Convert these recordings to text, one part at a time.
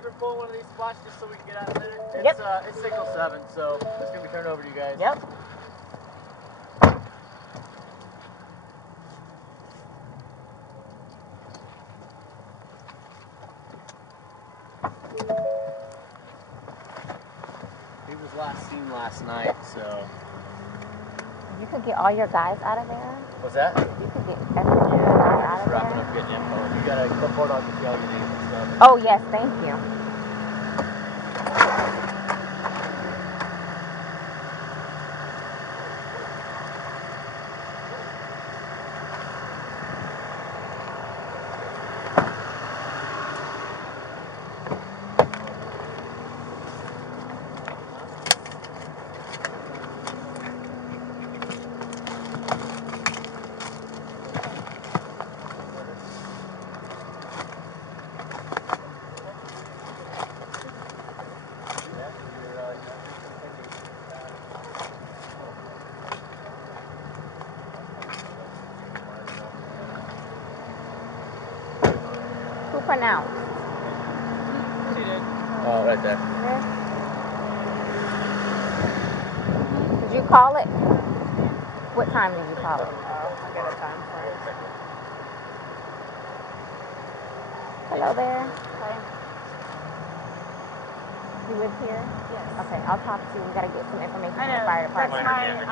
ever pull one of these spots just so we can get out of there? Yep. It's signal 7, so it's going to be turned over to you guys. Yep. He was last seen last night, so... You could get all your guys out of there? What's that? You could get everyone out of there? Wrapping up getting info. You got a clipboard, I can see all your names and stuff. Oh, yes, thank you. Who pronounced? She did. Oh, right there. There. Did you call it? What time did you call it? I got a time for it. Hello there. Hi. You live here? Yes. Okay, I'll talk to you. We gotta get some information I from the know. fire That's department.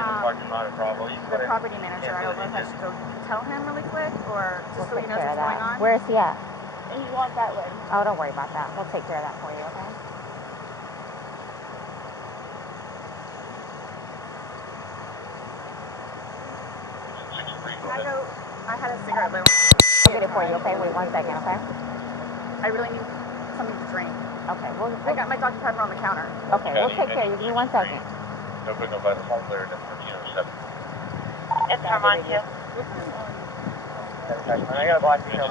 the property manager. I don't know if I should go tell him really quick or just so he Take knows care what's of going that. on. Where is he at? And he wants that way. Oh, don't worry about that. We'll take care of that for you, okay? Can I go? I had a cigarette lit. I'll get it for you, okay? Wait 1 second, okay? I really need something to drink. Okay, I got my Dr. Pepper on the counter. okay, we'll take care of you. Give me 1 second. No good, no bad. All clear. It's Armand too. I got a black detail.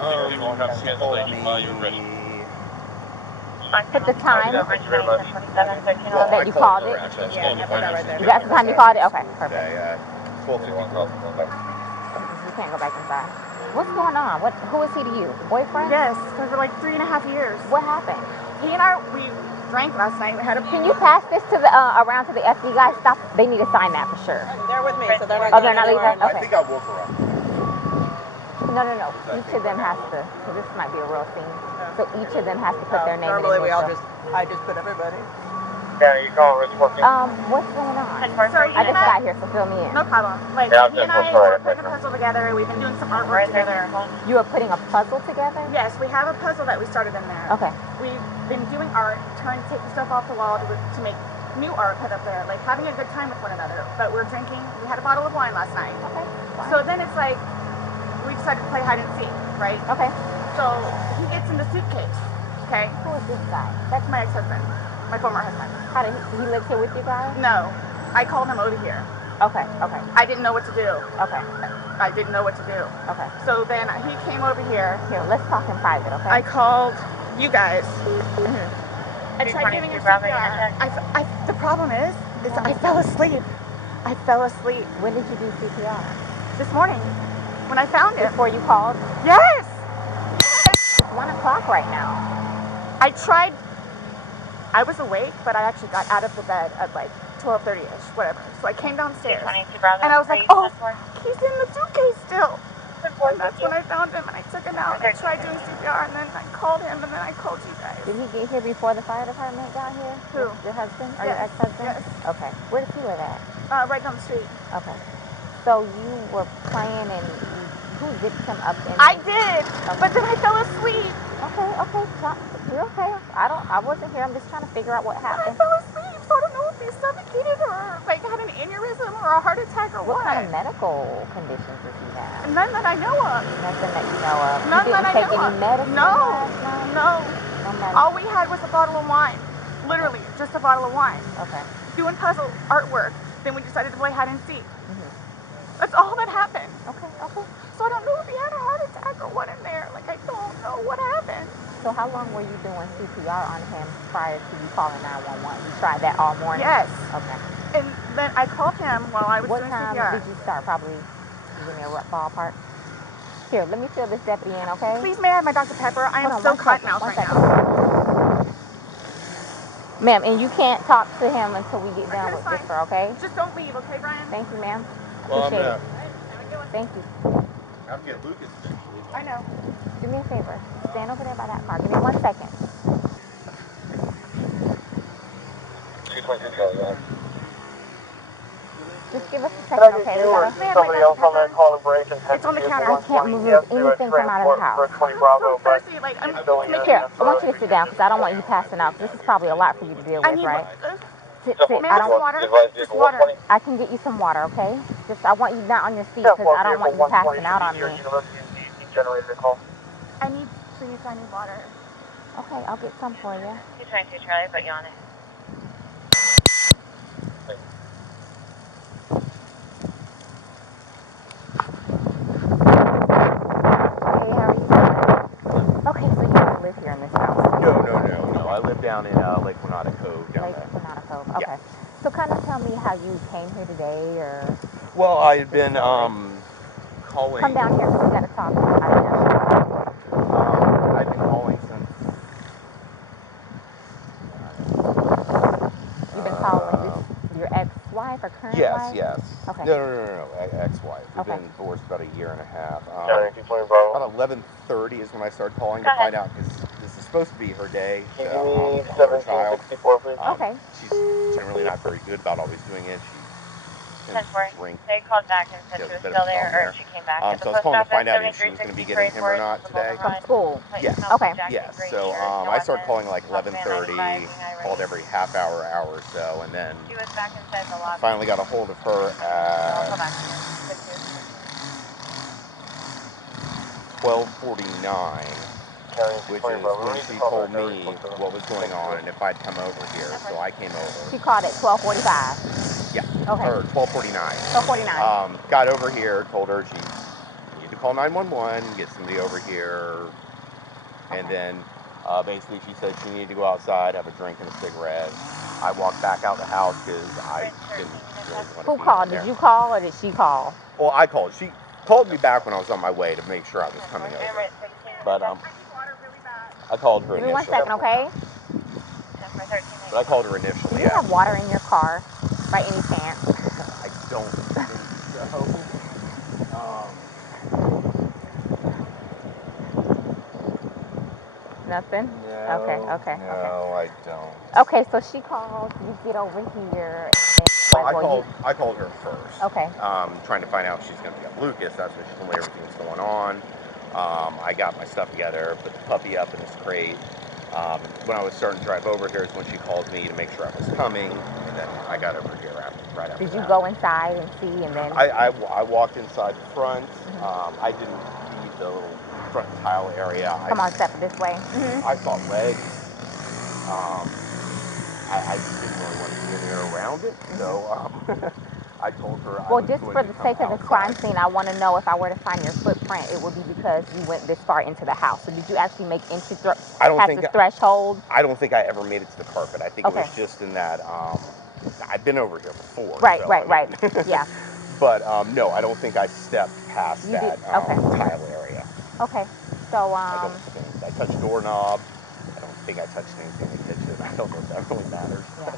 Put the time Thank you very much. that you called it. Yeah, I put that right there. That's the time you called it? Okay, perfect. Yeah, 12:51. You can't go back inside. What's going on? Who is he to you? Boyfriend? Yes, for like 3.5 years. What happened? He and I, we drank last night. We had a. Can you pass this to the around to the FD guys? Stop. They need to sign that for sure. They're with me, so they're not. Oh, they're not leaving? I Okay. think I'll walk around. No. Each of them has to, because this might be a real scene. So each of them has to put their name in. Normally I just put everybody. Yeah, you call it working. What's going on? So I just got here, so fill me in. No problem. Like, Yeah, he and I were putting a puzzle together. We've been doing some artwork together. You are putting a puzzle together? Yes, we have a puzzle that we started in there. Okay. We've been doing art, trying to take the stuff off the wall to make new art put up there, like having a good time with one another. But we're drinking. We had a bottle of wine last night. Okay. Fine. So then it's like, we decided to play hide and seek, right? Okay. So he gets in the suitcase, okay? Who is this guy? That's my ex-husband, my former husband. How did he lives here with you guys? No, I called him over here. Okay. I didn't know what to do. Okay. I didn't know what to do. Okay. So then he came over here. Here, let's talk in private, okay? I called you guys. Mm-hmm. I tried giving him CPR. The problem is I fell asleep. I fell asleep When did you do CPR? this morning when I found him. Before you called? Yes! It's 1 o'clock right now. I tried. I was awake, but I actually got out of the bed at like 12:30ish, whatever. So I came downstairs, and I was like, oh, he's in the suitcase still. And that's when I found him, and I took him out, and I tried doing CPR, and then I called him, and then I called you guys. Did he get here before the fire department got here? Who? Your husband? Or Yes. your ex-husband? Yes. Okay. Where does he live at? Right down the street. Okay. So you were playing and who zipped him up in? I did, but then I fell asleep. Okay. You're okay. I wasn't here. I'm just trying to figure out what I happened. fell asleep, so I don't know if he suffocated or like had an aneurysm or a heart attack or What what. kind of medical conditions does he have? None that I know of. Nothing that you know of. None you that didn't I take know any of. medicine No. last night? No. No medicine. All we had was a bottle of wine. Literally, just a bottle of wine. Okay. Doing puzzle artwork. Then we decided to play hide and seek. Mm-hmm. That's all that happened. Okay. So I don't know if he had a heart attack or what in there. Like, I don't know what happened. So how long were you doing CPR on him prior to you calling 911? You tried that all morning? Yes. Okay. And then I called him while I was What doing time CPR. did you start? Probably, give me a rough ballpark. Here, let me fill this deputy in, okay? Please may I have my Dr. Pepper? I am Hold on, so 1 cotton second, mouth 1 right second. now. Ma'am, and you can't talk to him until we get done with this, okay? Just don't leave, okay, Brian? Thank you, ma'am. Well, Appreciate it. Thank you. I'll get Lucas eventually. I know. Do me a favor. Stand over there by that car. Give me 1 second. 222 Charlie, yeah. Just give us a Can I second, get okay? you We or gotta... somebody else on that call operation? It's on the counter. I can't move anything from out of the house. 20 Bravo, but Thirsty, like, I'm Here, I want you to sit down because I don't want you passing out. This is probably a lot for you to deal I with, need right? Sit. May I have some water? Just water. I can get you some water, okay? Just, I want you not on your seat because I don't want you passing out on me. Generator call. I need water. Okay, I'll get some for you. 222 Charlie, put you on it. Hey, how are you? Okay, so you don't live here in this house? No. I live down in Lake Renata Cove down there. Lake Renata Cove, okay. Yeah. So kind of tell me how you came here today, or... Well, I had been calling. Come down here, we gotta talk. I've been calling since. You've been calling your ex-wife or current wife? Yes. Okay. No. Ex-wife. We've Okay. been divorced about a year and a half. Generator 220 Bravo. About 11:30 is when I started calling Go to ahead. find out because this is supposed to be her day. Can So, you with give her me child. 1764, please? Okay. She's generally not very good about always doing it. She tends to 10-4. drink. They called back and said She has she a was bit still of a there, problem or she came back. there. At the So I was post calling to office, find out if she was going to be getting him or not today. From school? Yes. Okay. Yes. So I started calling like 11:30, called every half hour or so, and then She was back inside the I lobby. finally got a hold of her I'll at call back to her. 12:49, which is when she told me what was going on and if I'd come over here. So I came over. She called at 12:45. Yeah. Okay. Or 12:49. 12:49. Got over here, told her she needed to call 911, get somebody over here, and then basically she said she needed to go outside, have a drink and a cigarette. I walked back out the house because I didn't really want to Who be called? in there. Did you call or did she call? Well, I called. She called me back when I was on my way to make sure I was coming over. But I called her Give me 1 initially. second, okay? But I called her Do initially. you have water in your car by any chance? I don't think so. Nothing? No. Okay. No, I don't. Okay, so she called, you get over here. Well, I called her first. Okay. Trying to find out if she's going to pick up Lucas. That's when she told me everything was going on. I got my stuff together, put the puppy up in his crate. When I was starting to drive over here is when she called me to make sure I was coming, and then I got over here right after Did you that. go inside and see, and then? I walked inside the front. I didn't see the little front tile area. Come on, step this way. I saw legs. I just didn't really want to be in there around it, so I told her. Well, just for the sake of the crime scene, I want to know if I were to find your footprint, it would be because you went this far into the house. So did you actually make entry past the threshold? I don't think I ever made it to the carpet. I think it was just in that. I've been over here before. Right. Yeah. But no, I don't think I stepped past that tile area. Okay. So I don't think I touched doorknob. I don't think I touched anything in the kitchen. I don't know if that really matters. Yeah.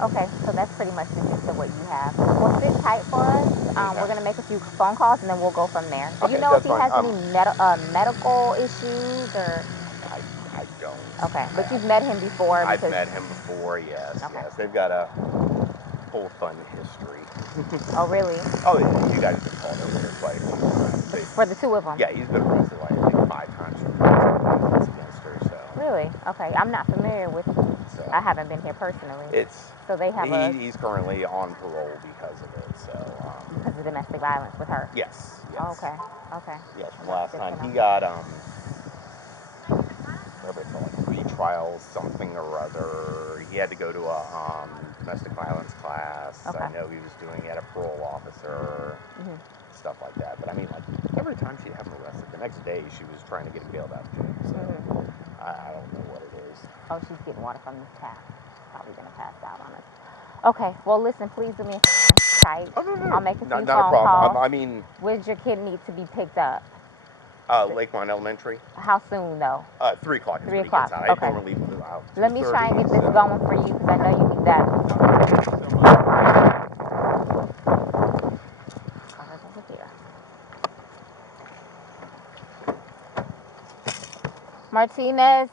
Okay, so that's pretty much the gist of what you have. Well, sit tight for us. We're going to make a few phone calls, and then we'll go from there. Do you know if he has any medical issues, or? I don't. Okay, but you've met him before? I've met him before, yes. Okay. Yes. They've got a whole fun history. Oh, really? Oh, yeah. You guys have called over here quite a few times. For the two of them? Yeah, he's been arrested, like, I think 5 times for violence against her, so. Really? Okay. I'm not familiar with I haven't been here personally. So they have he's currently on parole because of it, so. Because of domestic violence with her? Yes. Oh, okay. Yes, from last time. He got, whatever it's called, like retrial something or other. He had to go to a domestic violence class. Okay. I know he was doing it at a parole officer, stuff like that. But I mean, like, every time she'd have him arrested, the next day she was trying to get him bailed out of jail. So I don't know what it is. Oh, she's getting water from the tap. Probably going to pass out on us. Okay, well, listen, please do me a favor. Tight. Oh, no. I'll make a few phone not a problem. calls. I mean, where's your kid need to be picked up? Lakeline Elementary. How soon though? 3 o'clock is 3 when he gets o'clock. out. Okay. I normally leave out. Let me try and get this 2:30, going for you because I know you need that. Cars over here. Martinez.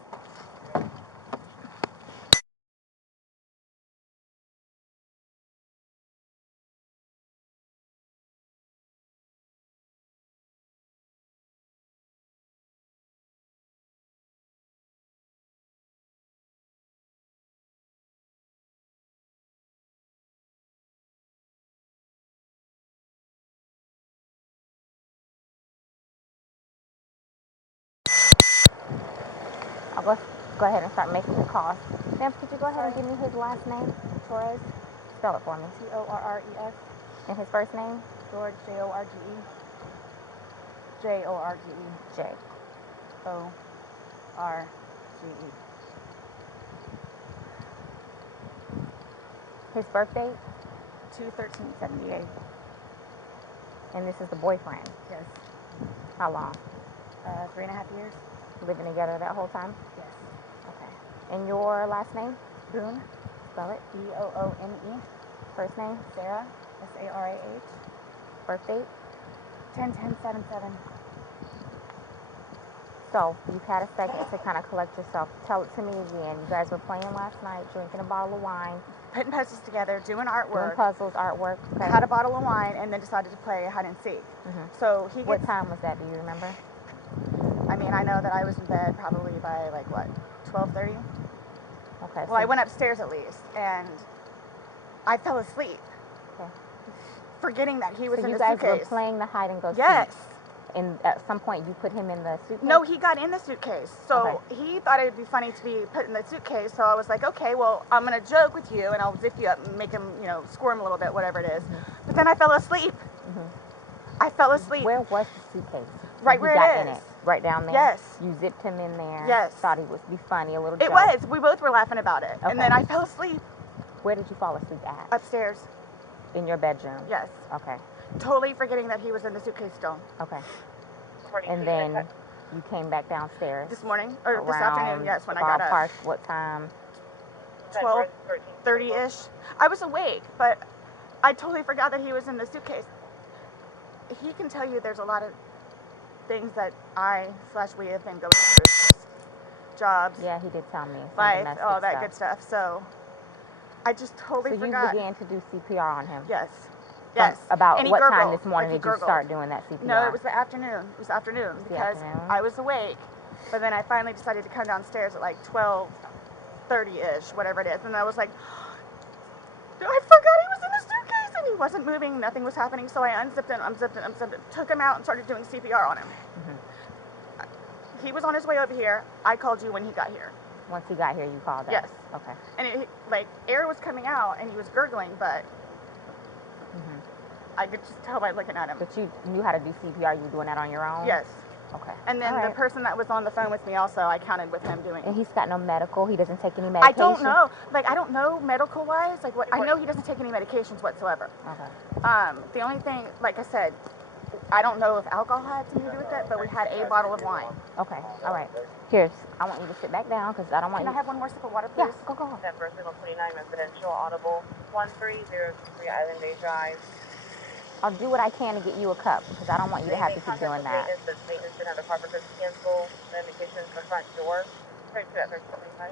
I'll go ahead and start making the calls. Ma'am, could you go ahead and give me his last name? Torres, Spell it for me. Torres, And his first name? George, Jorge, Jorge, J. Orge. His birth date? 2/13/78. And this is the boyfriend. Yes. How long? 3.5 years. Living together that whole time? Yes. Okay. And your last name? Boone, Spell it. Boone. First name? Sarah, Sarah. Birth date? 10/10/77. So, you've had a second to kind of collect yourself. Tell it to me again. You guys were playing last night, drinking a bottle of wine, Putting puzzles together, doing doing artwork. puzzles, artwork. Okay. Had a bottle of wine and then decided to play hide and seek. So he What gets, time was that? Do you remember? I mean, I know that I was in bed probably by like what, 12:30? Okay. Well, I went upstairs at least and I fell asleep. Okay. Forgetting that he was So in you the guys suitcase. were playing the hide and go seek. Yes. And at some point you put him in the suitcase? No, he got in the suitcase. So Okay. he thought it would be funny to be put in the suitcase. So I was like, okay, well, I'm going to joke with you and I'll zip you up and make him, squirm a little bit, whatever it is. But then I fell asleep. I fell asleep. Where was the suitcase? Right When where he it got in is. it? Right down there? Yes. You zipped him in there? Yes. Thought he would be funny, a little It joke? was. We both were laughing about it. Okay. And then I fell asleep Where did you fall asleep at? upstairs. In your bedroom? Yes. Okay. Totally forgetting that he was in the suitcase still. Okay. And then you came back downstairs? This morning, or this around afternoon, yes, when I got up. ballpark, what time? 12:30-ish. I was awake, but I totally forgot that he was in the suitcase. He can tell you there's a lot of things that we have been going through. Jobs, Yeah, he did tell me. Some life, domestic all that stuff. good stuff. So I just totally So you forgot. began to do CPR on him? Yes. Yes. About And he what time gurgled, this morning like he did you gurgled. start doing that CPR? No, it was the afternoon. It was afternoon The because afternoon? I was awake, but then I finally decided to come downstairs at like 12:30-ish, whatever it is, and I was like, I forgot he was in the suitcase, and he wasn't moving, nothing was happening, so I unzipped him, took him out and started doing CPR on him. He was on his way over here. I called you when he got here. Once he got here, you called us? Yes. Okay. And air was coming out, and he was gurgling, but I could just tell by looking at him. But you knew how to do CPR. You were doing that on your own? Yes. Okay. And then the person that was on the phone with me also, I counted with him doing. And he's got no medical? He doesn't take any medication? I don't know. I don't know medical-wise. I know he doesn't take any medications whatsoever. Okay. The only thing, like I said, I don't know if alcohol had something to do with it, but we had a bottle of wine. Okay. All right. Here, I want you to sit back down because I don't want Can you... I have one more sip of water, please? Yeah, go. Denver, Signal 29, residential, audible, 1303 Island Bay Drive. I'll do what I can to get you a cup because I don't want you to have to keep doing that. Maintenance didn't have the proper code to cancel. The indication is the front door. Turn to that 1325.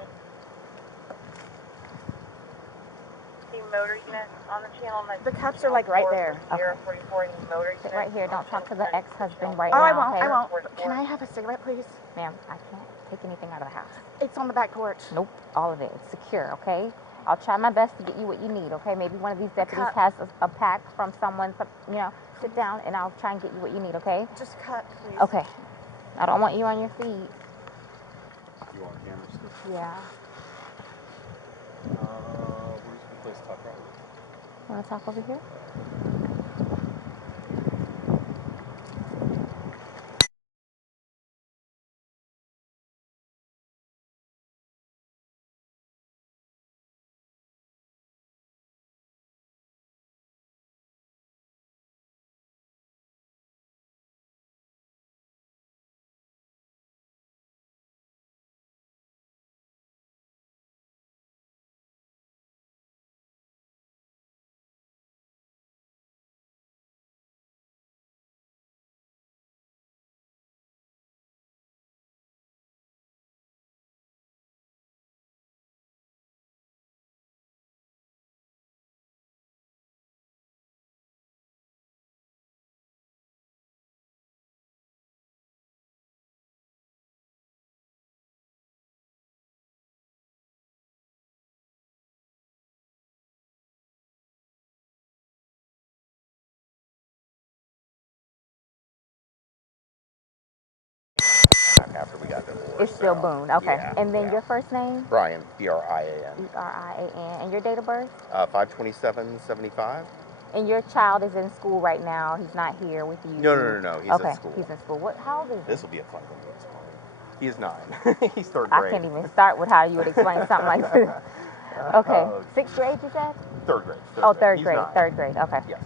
The motor unit on the channel. The cups are like right there. Okay. 44 motor Sit unit. right here. Don't talk to the ex-husband right Oh, now, I won't. okay? I won't. Can I have a cigarette, please? Ma'am, I can't take anything out of the house. It's on the back porch. Nope, all of it. It's secure, okay? I'll try my best to get you what you need, okay? Maybe one of these deputies cup. has a pack from someone, sit down and I'll try and get you what you need, okay? Just a cup, please. Okay. I don't want you on your feet. You on camera still? Yeah. Where's a good place to talk about? Want to talk over here? after we got divorced. It's still so, Boone. Okay. Yeah, And then yeah. your first name? Brian, B-R-I-A-N. B-R-I-A-N. And your date of birth? 5/27/75. And your child is in school right now. He's not here with you. No. He's okay. at school. He's in school. How old is he? This will be a fun one to explain. He is 9. He's 3rd grade. I can't even start with how you would explain something like this. Okay. 6th grade, you said? 3rd grade. Third He's grade. 9. 3rd grade. Okay. Yes.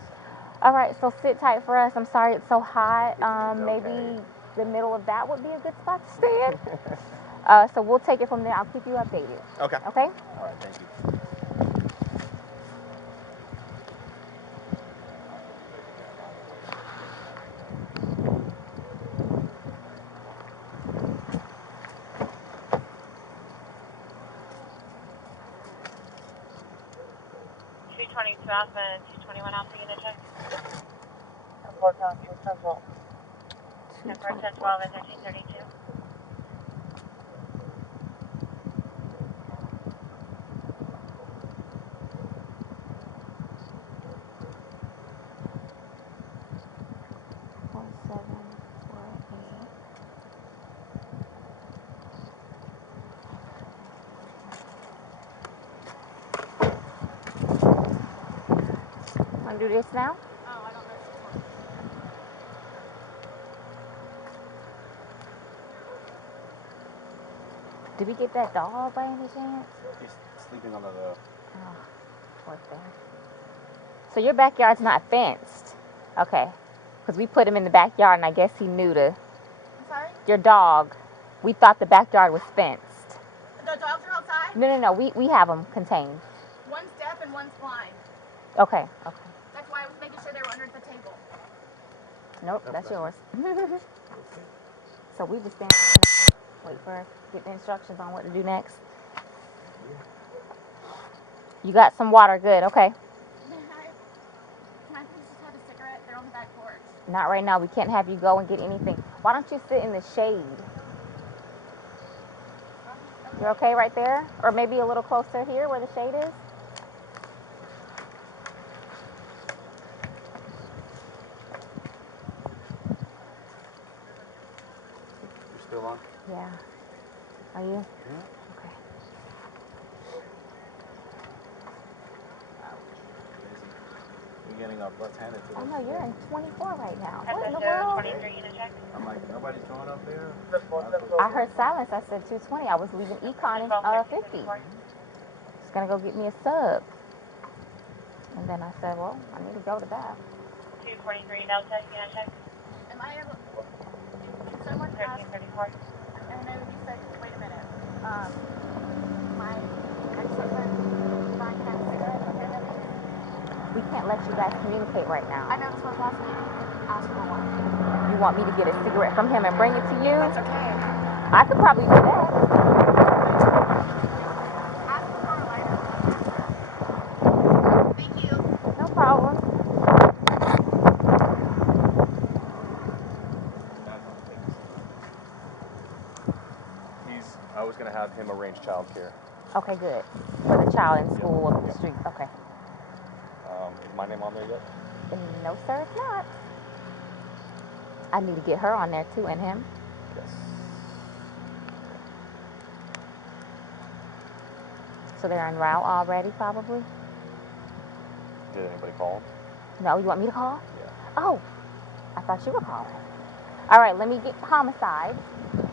All right. So sit tight for us. I'm sorry it's so hot. It's Maybe okay. the middle of that would be a good spot to stay in. So we'll take it from there. I'll keep you updated. Okay. Okay? All right. Thank you. Alpha and 221 Alpha unit check. 4 pound 2 Central. 1012 and 1332. Want to do this now? Oh, I don't know. Did we get that dog by any chance? He's sleeping on the Oh, poor thing. So your backyard's not fenced? Okay. Because we put him in the backyard and I guess he knew to. I'm sorry? Your dog. We thought the backyard was fenced. The dogs are outside? No. We have them contained. One's deaf and one's blind. Okay. That's why I was making sure they were under the table. Nope, that's yours. So we just been wait for get the instructions on what to do next. You got some water, good, okay. Can I please just have a cigarette? They're on the back porch. Not right now, we can't have you go and get anything. Why don't you sit in the shade? You're okay right there? Or maybe a little closer here where the shade is? You're still on? Yeah. Are you? Yeah. Okay. Busy. You're getting up left-handed today. Oh no, you're in 24 right now. What in the SSO world? 23 unit check. I'm like, nobody's going up there? I heard silence. I said 220. I was leaving Econ in 50. Just gonna go get me a sub. And then I said, well, I need to go to that. 243 Delta unit check. Am I able... Someone asked... 1334. I know you said... Wait a minute. My ex-husband buying that cigarette and everything. We can't let you guys communicate right now. I know, that's what I was asking. Ask for one. You want me to get a cigarette from him and bring it to you? That's okay. I could probably do that. Ask for a lighter. Thank you. No problem. I was going to have him arrange childcare. Okay, good. For the child in school of the street. Okay. Is my name on there yet? No, sir, it's not. I need to get her on there too, and him. Yes. So they're en route already, probably? Did anybody call him? No, you want me to call? Yeah. Oh, I thought you were calling. All right, let me get homicide. All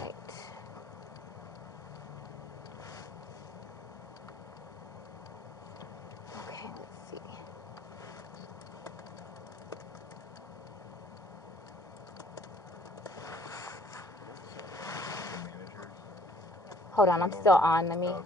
right. Okay, let's see. Hold on, I'm still on. Let me. Okay.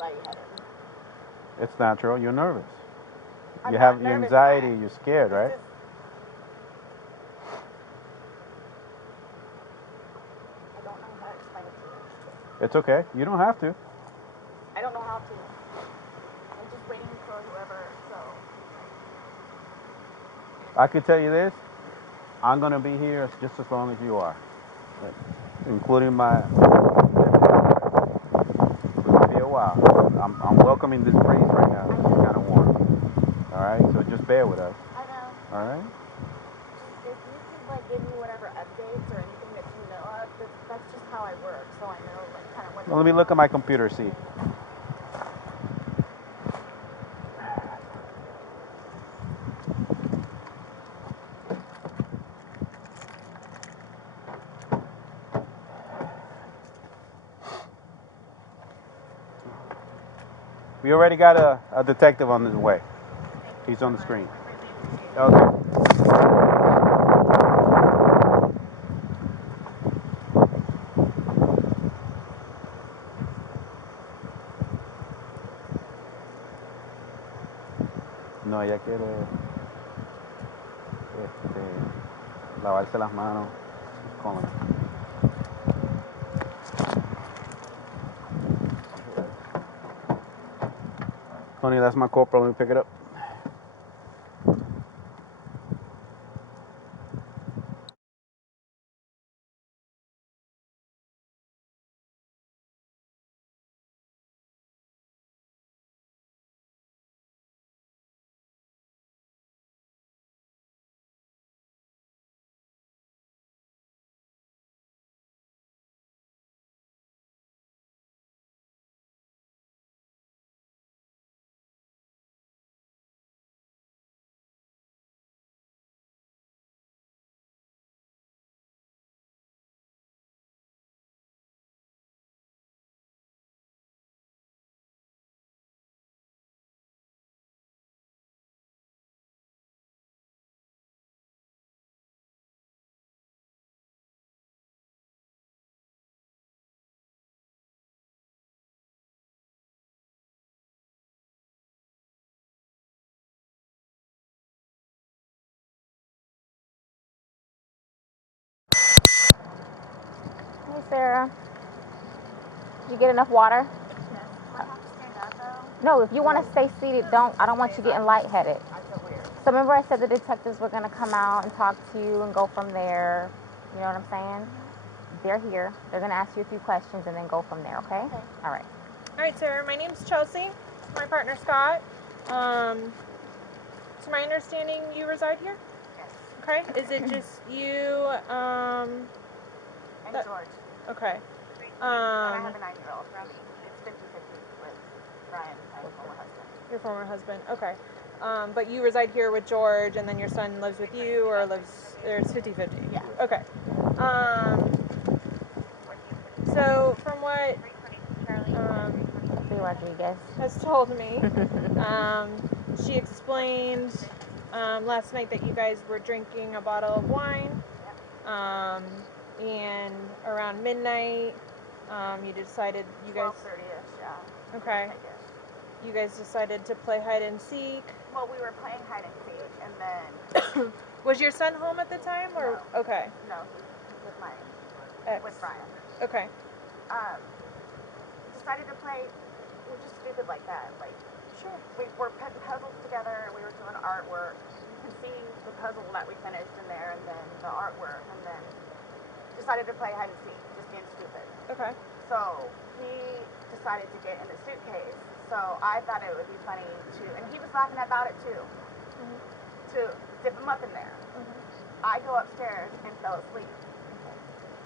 lightheaded. It's natural. You're nervous. I'm You not have your nervous, anxiety. Brian. You're scared, right? This is, I don't know how to explain it to you. It's okay. You don't have to. I don't know how to. I'm just waiting for whoever, so. I could tell you this. I'm going to be here just as long as you are. Including my... It'll be a while. I'm welcoming this breeze right now. It's kind of warm. All right? So just bear with us. I know. All right? If you could, like, give me whatever updates or anything that you know of, that's just how I work, so I know, like, kind of what. Well, let me look at my computer, see. We already got a detective on his way. He's on the screen. Okay. No, ella quiere lavarse las manos. She's calling. Honey, that's my corporal. Let me pick it up. Hey, Sarah. Did you get enough water? Yes. Do I have to stand up, though? No, if you want to stay seated, don't. I don't want you getting lightheaded. I feel weird. So remember I said the detectives were going to come out and talk to you and go from there. You know what I'm saying? They're here. They're going to ask you a few questions and then go from there, okay? Okay. All right. All right, Sarah. My name's Chelsea. My partner, Scott. To my understanding, you reside here? Yes. Okay. Is it just you, And That- George. okay. And I have a 9-year-old. It's 50-50 with Brian, my former husband. Your former husband. Okay. But you reside here with George, and then your son lives with you, or it's 50-50? Yeah. Okay. So from what Sophie Rodriguez. has told me, she explained last night that you guys were drinking a bottle of wine, and around midnight, you decided, you guys, 12:30ish, yeah. okay, I guess. you guys decided to play hide and seek. Well, we were playing hide and seek, and then Was your son home at the time, or? No. Okay. no, he with my Ex. with Brian. Okay. Decided to play. We're just stupid like that. Like, Sure. we were putting puzzles together. We were doing artwork. You can see the puzzle that we finished in there, and then the artwork, and then decided to play hide and seek, just being stupid. Okay. So he decided to get in the suitcase. So I thought it would be funny to, and he was laughing about it too, to dip him up in there. I go upstairs and fell asleep.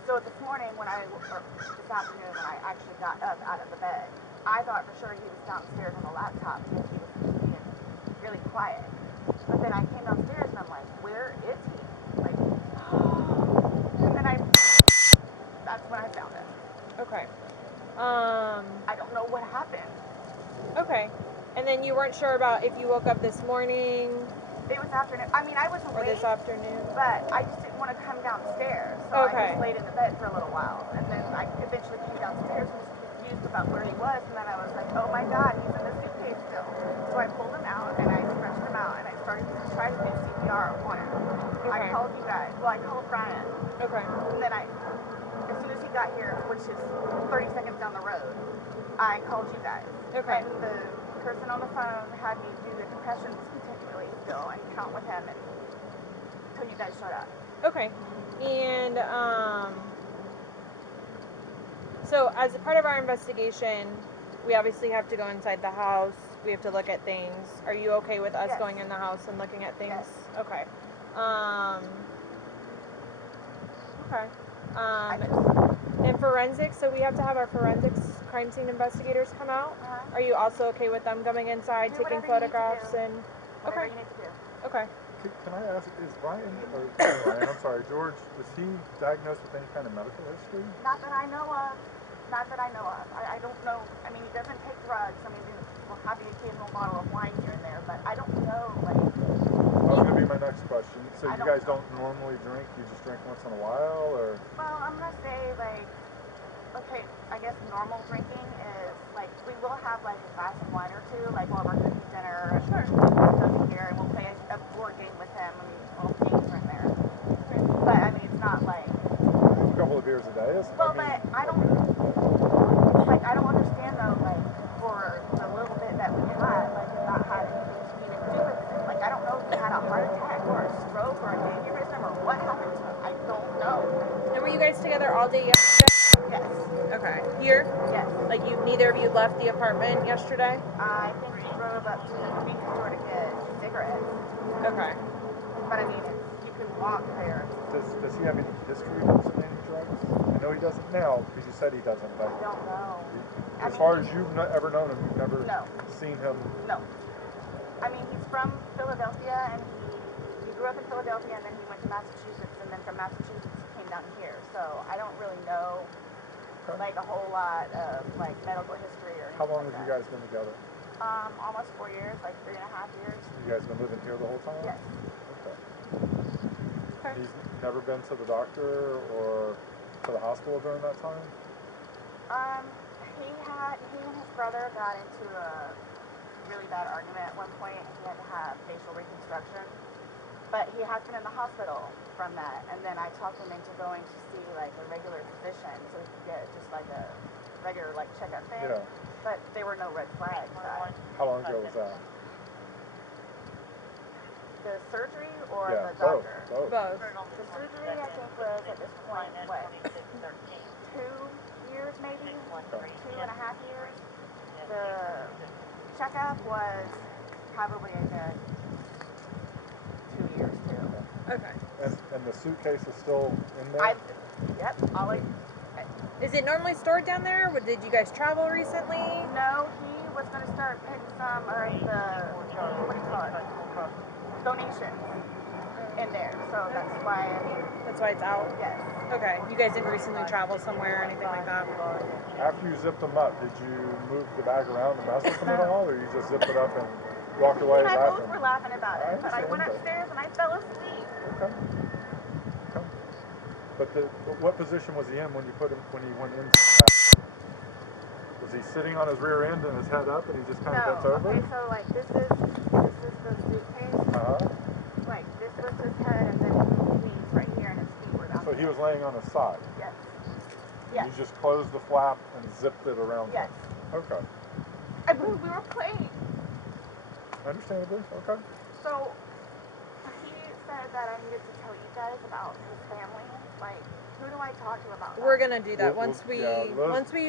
So this morning or this afternoon when I actually got up out of the bed, I thought for sure he was downstairs on the laptop because he was being really quiet. But then I came downstairs and I'm like, where is he? Like, and then that's when I found him. Okay. I don't know what happened. Okay. And then you weren't sure about if you woke up this morning It was afternoon. I mean, I was or awake, this afternoon. but I just didn't want to come downstairs. So I Okay. just laid in the bed for a little while. And then I eventually came downstairs and just used the about where he was, and then I was like, oh my God, he's in the suitcase still. So I pulled him out, and I stretched him out, and I started to try to do CPR on him. Okay. I called you guys. Well, I called Brian. Okay. And then as soon as he got here, which is 30 seconds down the road, I called you guys. Okay. And the person on the phone had me do the compressions continually still and count with him until you guys showed up. Okay. And so as a part of our investigation, we obviously have to go inside the house. We have to look at things. Are you okay with us Yes. going in the house and looking at things? Yes. Okay. Okay. I just, And forensics, so we have to have our forensics crime scene investigators come out. Are you also okay with them coming inside, Do taking whatever you need to photographs do. and whatever okay. you need to do. Okay. Can I ask, is Brian, I'm sorry, George, is he diagnosed with any kind of medical history? Not that I know of. Not that I know of. I don't know. I mean, he doesn't take drugs. I mean, we'll have the occasional bottle of wine here and there, but I don't know, like... That was going to be my next question. So you guys know. don't normally drink? You just drink once in a while, or? Well, I'm going to say, like, okay, I guess normal drinking is, like, we will have, like, a glass of wine or two, like, while we're cooking dinner. Sure. We'll here, and we'll play a board game with him. I mean, all the games are in there. But, I mean, it's not, like... A couple of beers a day? Well, but I don't... Like, I don't understand, though, like, for the little bit that we had, like, it not had anything to even do with it. Like, I don't know if he had a heart attack or a stroke or an aneurysm or what happened to him. I don't know. And were you guys together all day yesterday? Yes. Okay. Here? Yes. Like neither of you left the apartment yesterday? I think he drove up to the convenience store to get cigarettes. Okay. But I mean, you can walk there. Does he have any history of using any drugs? I know he doesn't now, because you said he doesn't, but... I don't know. As far as you've ever known him, you've never seen him... No. I mean, he's from Philadelphia, and he grew up in Philadelphia, and then he went to Massachusetts, and then from Massachusetts he came down here. So I don't really know, like, a whole lot of, like, medical history or anything. How long have you guys been together? Almost 4 years, like 3.5 years. You guys been living here the whole time? Yes. Okay. He's never been to the doctor or to the hospital during that time? He and his brother got into a really bad argument at one point, and he had to have facial reconstruction. But he has been in the hospital from that, and then I talked him into going to see, like, a regular physician so he could get just, like, a regular, like, checkup thing. Yeah. But there were no red flags. How long ago was that? The surgery or Yeah, the doctor? Both. The surgery, I think, was at this point, what, 2 years maybe? 2.5 years. The checkup was probably a good 2 years too. Okay. And the suitcase is still in there? Yep. Is it normally stored down there? Did you guys travel recently? No, he was going to start putting some of the, what do you call it, donations in there. So that's why. That's why it's out? Yes. Okay. You guys didn't recently travel somewhere or anything like that? After you zipped them up, did you move the bag around and mess with them at all, or you just zipped it up and walked away And I laughing? both were laughing about it, but I went upstairs and I fell asleep. Okay. But what position was he in when he went in? Was he sitting on his rear end and his head up and he just kind of bent over? Okay, so like this is the suitcase. Like this was his head, and then his knees right here and his feet were down. So he was laying on his side? Yes. Yes. You just closed the flap and zipped it around Yes. him? Okay. I mean, we were playing. Understandably, okay. So he said that I needed to tell you guys about his family. Like, who do I talk to about that? We're gonna do that once we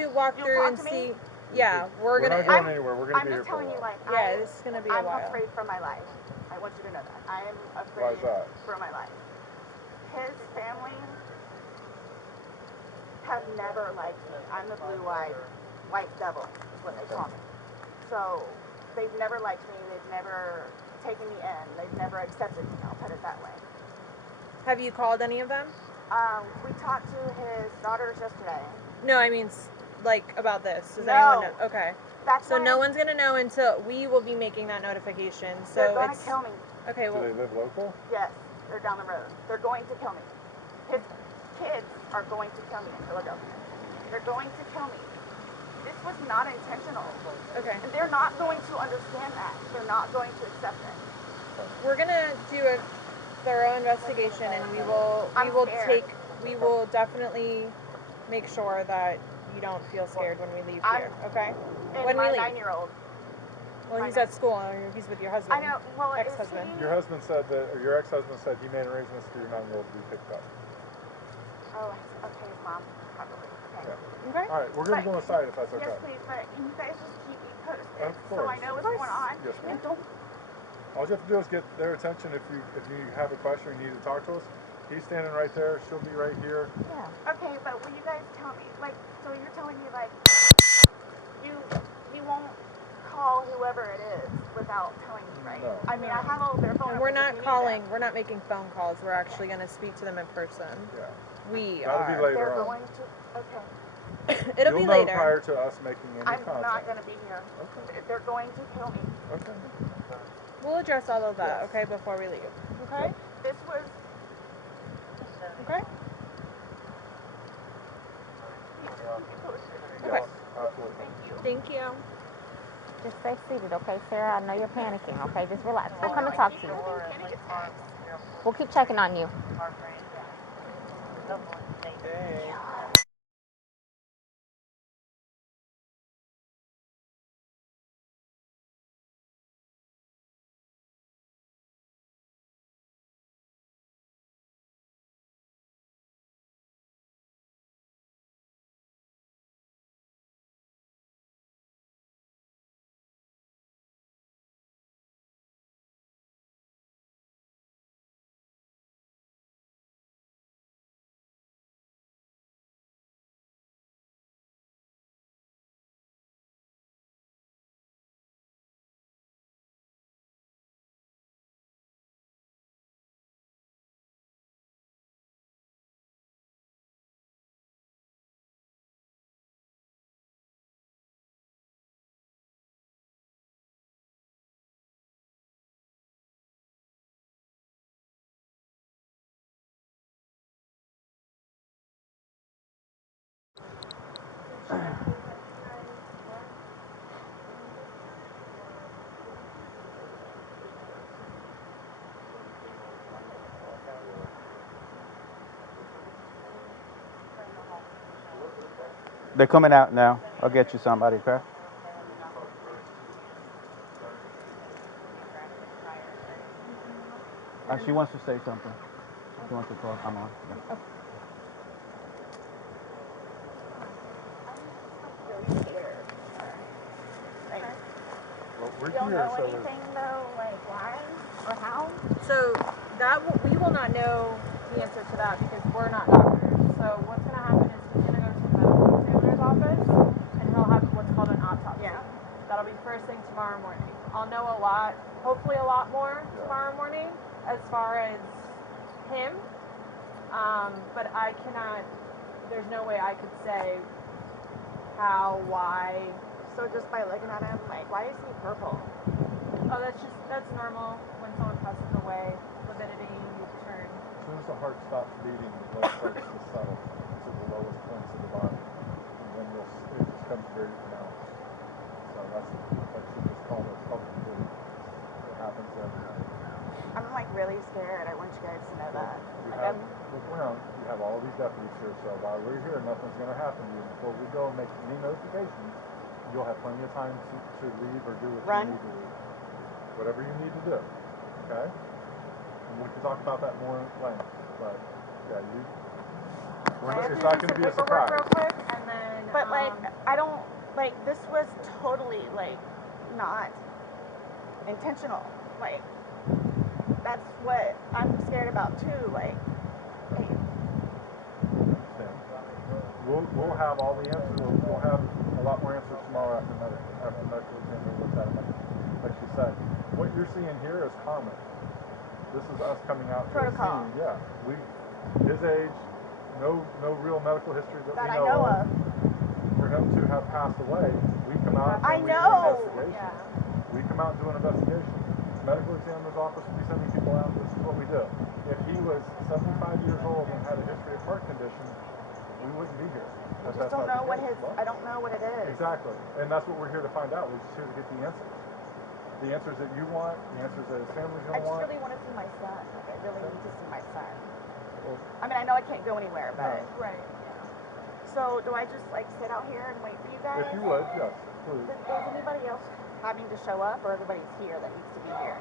walk through and see. Yeah, we're not going anywhere. We're gonna be here for a while. I'm just telling you, like, yeah, this is gonna be a while. I'm afraid for my life. I want you to know that. I am afraid Why is that? for my life. His family have never liked me. I'm the blue-eyed white devil, is what they call me. So they've never liked me. They've never taken me in. They've never accepted me. I'll put it that way. Have you called any of them? We talked to his daughters yesterday. No, I mean, like, about this. Does No. anyone know? Okay. That's so why no one's gonna know until we will be making that notification. So they're going to kill me. Okay. Well. Do they live local? Yes, they're down the road. They're going to kill me. His kids are going to kill me in Philadelphia. They're going to kill me. This was not intentional. Okay. And they're not going to understand that. They're not going to accept it. We're gonna do a thorough investigation, and we will definitely make sure that you don't feel scared when we leave here. Okay. When we leave. 9-year-old. Well, he's at school. He's with your husband. I know. Well, ex-husband. Your husband said that, or your ex-husband said he made arrangements for your 9-year-old to be picked up. Oh, okay, his mom, probably. Okay. Yeah. Okay. All right, we're going to go inside if that's okay. Yes, please, but can you guys just keep me posted? Of course. So I know what's going on. Yes, ma'am. And don't. All you have to do is get their attention if you have a question or you need to talk to us. He's standing right there. She'll be right here. Yeah. Okay, but will you guys tell me, like, so you're telling me, like, you won't call whoever it is without telling me, right? No. I mean, I have all their phone And numbers. we're not calling. We're not making phone calls. We're actually going to speak to them in person. Yeah. That'll be later They're on. going to. Okay. It'll be later. You'll know prior to us making any contact. I'm not going to be here. Okay. They're going to kill me. Okay. We'll address all of that, okay, before we leave. Okay? This was. Okay? Yes, absolutely. Thank you. Just stay seated, okay, Sarah? I know you're panicking, okay? Just relax. We'll come and talk to you. We'll keep checking on you. They're coming out now. I'll get you somebody, okay? She wants to say something. She wants to talk. I'm on. Yeah. Well, we're You don't here, know so anything though, like why or how? So we will not know the answer to that because we're not doctors. So what's going to happen is he's going to go to the medical examiner's office and he'll have what's called an autopsy. Yeah. That'll be first thing tomorrow morning. I'll know a lot, hopefully a lot more tomorrow morning as far as him. But I cannot, there's no way I could say how, why. So just by looking at him, like, why is he purple? Oh, that's normal when someone passes away. Lividity, you turn. as soon as the heart stops beating, the blood starts to settle to the lowest points of the body, and then it just becomes very pronounced. So that's just called complete. It happens every day. I'm like really scared. I want you guys to know that. Look around. You have all these deputies here, so while we're here, nothing's going to happen to you. Before we go and make any notifications, you'll have plenty of time to leave or do what you need to do. Whatever you need to do. Okay? And we can talk about that more in length. But yeah, it's not going to be a surprise. Real quick, and then. But like, I don't like. This was totally like not intentional. Like, that's what I'm scared about too. Like, hey. We'll have all the answers. We'll have a lot more answers tomorrow after medical examiner looks at it. Like she said, what you're seeing here is common. This is us coming out to a scene. Yeah, his age, no real medical history that we know of. For him to have passed away, we come out and we do an investigation. Yeah. We come out and do an investigation. Medical examiner's office will be sending people out. This is what we do. If he was 75 years old and had a history of heart condition, we wouldn't be here. I just don't know what I don't know what it is. Exactly. And that's what we're here to find out. We're just here to get the answers. The answers that you want, the answers that his family's going to want. I just really want to see my son. Like, I really need to see my son. Well, I mean, I know I can't go anywhere, but... No. Right. So, do I just, like, sit out here and wait for you guys? If you would, yes, please. Is anybody else having to show up, or everybody's here that needs to be here?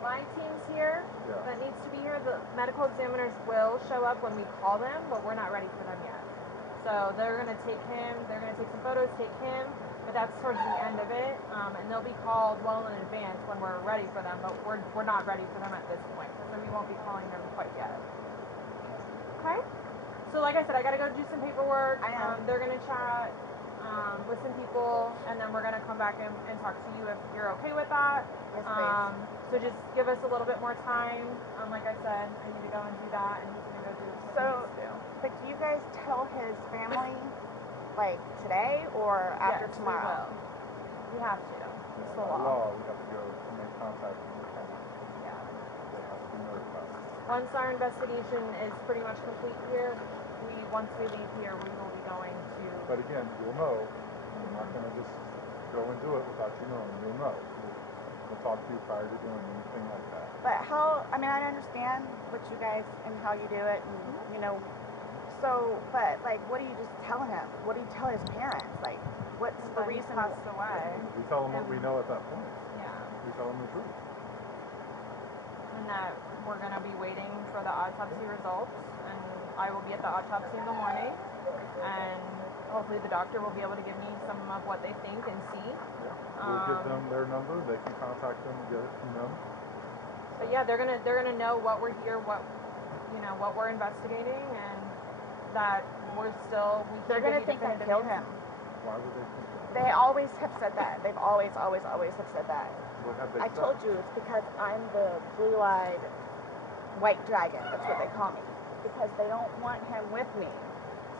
My team's here Yeah. that needs to be here. The medical examiners will show up when we call them, but we're not ready for them yet. So they're going to take him, they're going to take some photos, take him, but that's towards the end of it. And they'll be called well in advance when we're ready for them, but we're not ready for them at this point. So we won't be calling them quite yet. Okay? So like I said, I got to go do some paperwork. They're going to chat with some people, and then we're going to come back and talk to you if you're okay with that. Yes, please. So just give us a little bit more time. Like I said, I need to go and do that, and he's going to go do what he needs to do. But do you guys tell his family, like, today or after tomorrow? We have to. It's the law. We have to go and make contact with the family. Yeah. They have to be notified. Once our investigation is pretty much complete here, once we leave here, we will be going to... But again, you'll know. We're not going to just go and do it without you knowing. You'll know. We'll talk to you prior to doing anything like that. But how, I mean, I understand what you guys and how you do it, and, you know, so, but, like, what do you just tell him? What do you tell his parents? Like, what's the reason? He passed away. We tell them what we know at that point. Yeah. We tell them the truth. And that we're going to be waiting for the autopsy results, and I will be at the autopsy in the morning, and hopefully the doctor will be able to give me some of what they think and see. Yeah. We'll give them their number. They can contact them and get it from them. But yeah, they're gonna know what we're here, what we're investigating, and that they're gonna think I killed him. Why would they think that? They always have said that. They've always have said that. What have they said? I told you it's because I'm the blue-eyed white dragon. That's what they call me. Because they don't want him with me.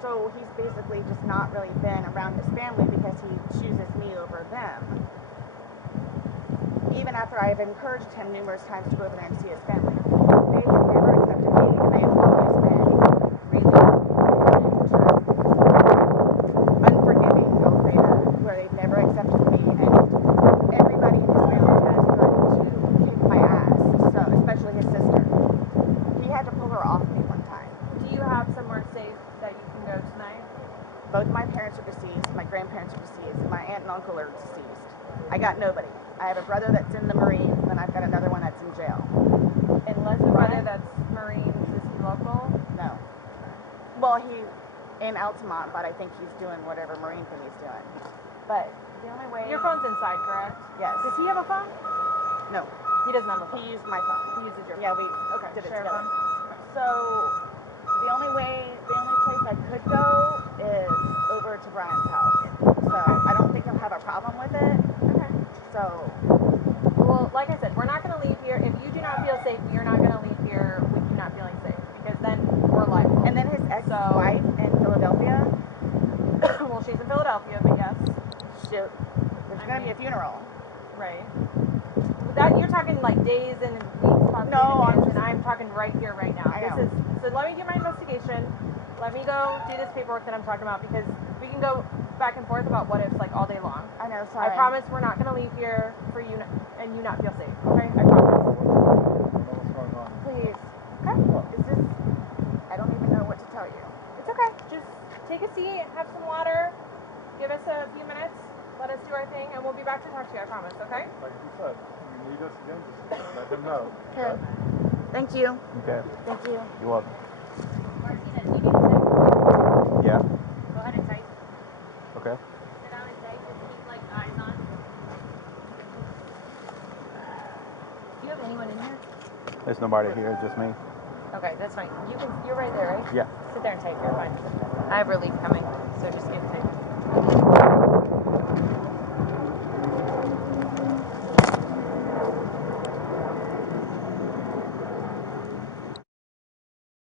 So he's basically just not really been around his family because he chooses me over them. Even after I've encouraged him numerous times to go over there and see his family. They've never accepted me, and I have always been really just unforgiving, I'll say that, where they've never accepted me, and everybody in his family has threatened to kick my ass, so especially his sister. He had to pull her off me one time. Do you have somewhere safe that you can go tonight? Both my parents are deceased, my grandparents are deceased, and my aunt and uncle are deceased. I got nobody. I have a brother that's in the Marines, and I've got another one that's in jail. Unless the brother that's Marines, is he local? No. Well, he's in Altamont, but I think he's doing whatever Marine thing he's doing. But the only way... Your phone's inside, correct? Yes. Does he have a phone? No. He doesn't have a phone? He used my phone. He uses your phone? Yeah, we did it together. So, the only place I could go is over to Brian's house. So, I don't think he'll have a problem with it. Okay. So... Well, like I said, we're not going to leave here. If you do not feel safe, we are not going to leave here with you not feeling safe. Because then we're liable. And then his ex-wife in Philadelphia? Well, she's in Philadelphia, but yes. Shoot. There's going to be a funeral. Right. That you're talking like days and weeks, possibly and I'm talking right here, right now. So let me do my investigation. Let me go do this paperwork that I'm talking about, because we can go back and forth about what ifs like all day long. I know, sorry. I promise we're not going to leave here for you and you not feel safe. Okay? I promise. What's going on? Please. Okay. Is this? I don't even know what to tell you. It's okay. Just take a seat, have some water, give us a few minutes, let us do our thing, and we'll be back to talk to you. I promise. Okay? Like you said, if you need us again, just let them know. Okay. Thank you. Okay. Thank you. You're welcome. Martina, do you need a tip? Yeah. Go ahead and type. Okay. Sit down and type. Just keep like eyes on. Do you have anyone in here? There's nobody here, just me. Okay, that's fine. You're right there, right? Yeah. Sit there and type. You're fine. I have relief coming, so just get type.